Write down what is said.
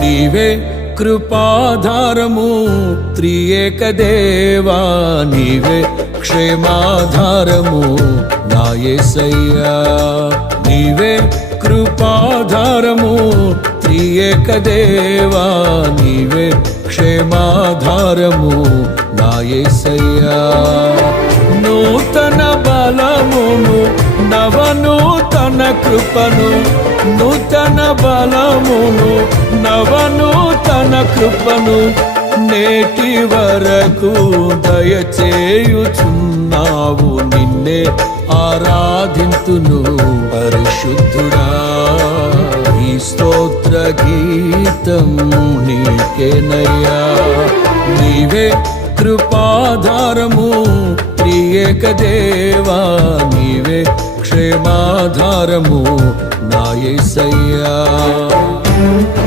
నీవే కృపాధారము త్రియేక దేవా, నీవే క్షేమాధారము నా యేసయ్యా. నీవే కృపాధారము త్రియేక దేవా, నీవే క్షేమాధారము నా యేసయ్యా. నూతన బలమును నవనూతన కృపను, నూతన బలమును నవనూతన కృపను నేటి వరకు దయచేయుచున్నావు. నిన్నే ఆరాధింతును పరిశుద్ధుడా. ఈ స్తోత్ర గీతం నీకేనయ్యా. నీవే కృపాధారము త్రియేక దేవా, నీవే క్షేమాధారము నా యేసయ్యా.